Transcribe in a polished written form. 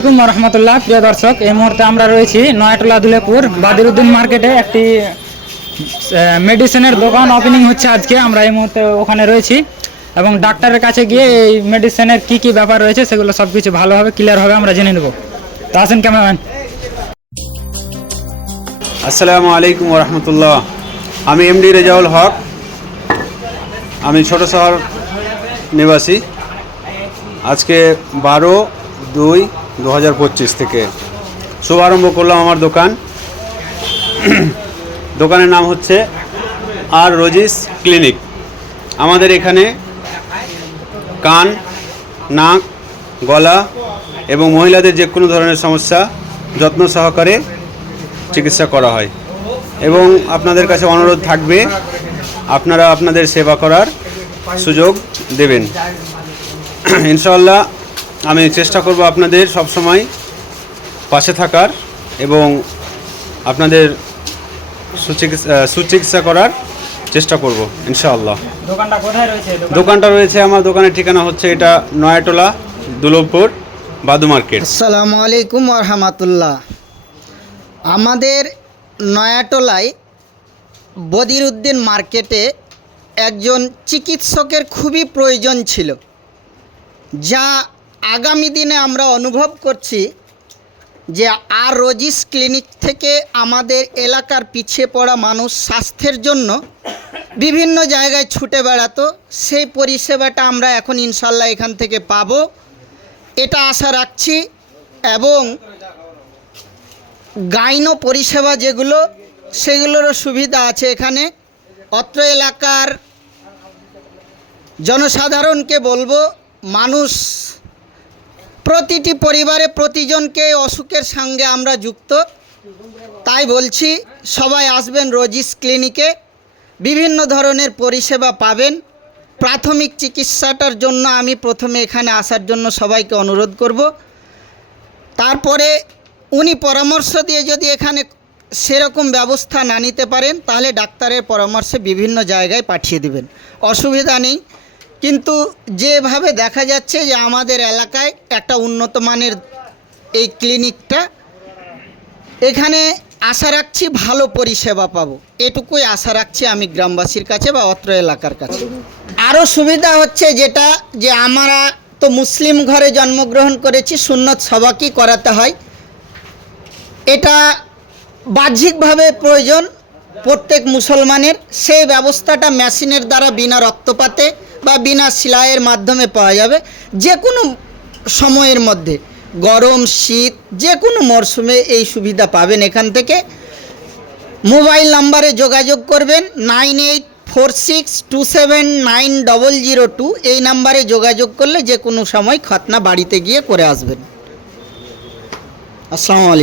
আসসালামু আলাইকুম রহমতুল্লাহ। প্রিয় দর্শক, এই মুহূর্তে আমরা রয়েছি নয়াটোলা দুলেপুর বাদিরউদ্দিন মার্কেটে। একটি মেডিসিনের দোকান ওপেনিং হচ্ছে আজকে। আমরা এই মুহূর্তে ওখানে রয়েছি এবং ডাক্তারের কাছে গিয়ে এই মেডিসিনের কি কি ব্যাপার রয়েছে সেগুলো সব কিছু ভালোভাবে ক্লিয়ারভাবে আমরা জেনে নেব। তো আসেন ক্যামেরাম্যান। আসসালামু আলাইকুম রহমতুল্লাহ। আমি এমডি রেজাউল হক। আমি ছোট শহর নিবাসী। আজকে 12/2/2025 থেকে শুভারম্ভ করলাম আমার দোকান। দোকানের নাম হচ্ছে আর রোজিস ক্লিনিক। আমাদের এখানে কান, নাক, গলা এবং মহিলাদের যে কোনো ধরনের সমস্যা যত্ন সহকারে চিকিৎসা করা হয় এবং আপনাদের কাছে অনুরোধ থাকবে আপনারা আপনাদের সেবা করার সুযোগ দেবেন। ইনশাআল্লাহ আমি চেষ্টা করব আপনাদের সব সময় পাশে থাকার এবং আপনাদের সুচিকিৎসা করার চেষ্টা করব ইনশাআল্লাহ। দোকানটা কোথায় রয়েছে? দোকানটা রয়েছে, আমার দোকানের ঠিকানা হচ্ছে এটা নয়াটোলা দুলেপুর বাদু মার্কেট। আসসালামু আলাইকুম রহমতুল্লাহ। আমাদের নয়াটোলায় বদিরউদ্দিন মার্কেটে একজন চিকিৎসকের খুবই প্রয়োজন ছিল, যা আগামী দিনে আমরা অনুভব করছি যে আর রোজিস ক্লিনিক থেকে আমাদের এলাকার পিছিয়ে পড়া মানুষ স্বাস্থ্যের জন্য বিভিন্ন জায়গায় ছুটে বেড়াতো, সেই পরিষেবাটা আমরা এখন ইনশাল্লাহ এখান থেকে পাবো, এটা আশা রাখছি। এবং গাইনো পরিষেবা যেগুলো, সেগুলোরও সুবিধা আছে এখানে। অত্র এলাকার জনসাধারণকে বলবো, মানুষ প্রতিটি পরিবারে প্রতিজনকে অসুখের সঙ্গে আমরা যুক্ত, তাই বলছি সবাই আসবেন রোজিস ক্লিনিকে। বিভিন্ন ধরনের পরিষেবা পাবেন। প্রাথমিক চিকিৎসাটার জন্য আমি প্রথমে এখানে আসার জন্য সবাইকে অনুরোধ করব। তারপরে উনি পরামর্শ দিয়ে যদি এখানে সেরকম ব্যবস্থা না নিতে পারেন, তাহলে ডাক্তারের পরামর্শে বিভিন্ন জায়গায় পাঠিয়ে দেবেন, অসুবিধা নেই। কিন্তু যেভাবে দেখা যাচ্ছে যে আমাদের এলাকায় একটা উন্নত মানের এই ক্লিনিকটা, এখানে আশা রাখছি ভালো পরিষেবা পাবো, এটুকুই আশা রাখছি আমি গ্রামবাসীর কাছে বা অত্র এলাকার কাছে। আরও সুবিধা হচ্ছে যেটা, যে আমরা তো মুসলিম ঘরে জন্মগ্রহণ করেছি, সুন্নত সবাইকেই করাতে হয়, এটা বাহ্যিকভাবে প্রয়োজন প্রত্যেক মুসলমানের। সেই ব্যবস্থাটা মেশিনের দ্বারা বিনা রক্তপাতে বা বিনা সেলাইয়ের মাধ্যমে পাওয়া যাবে যে কোনো সময়ের মধ্যে, গরম শীত যে কোনো মরশুমে এই সুবিধা পাবেন এখান থেকে। মোবাইল নাম্বারে যোগাযোগ করবেন 9846279002। এই নাম্বারে যোগাযোগ করলে যে কোনো সময় খতনা বাড়িতে গিয়ে করে আসবেন। আসসালামু আলাইকুম।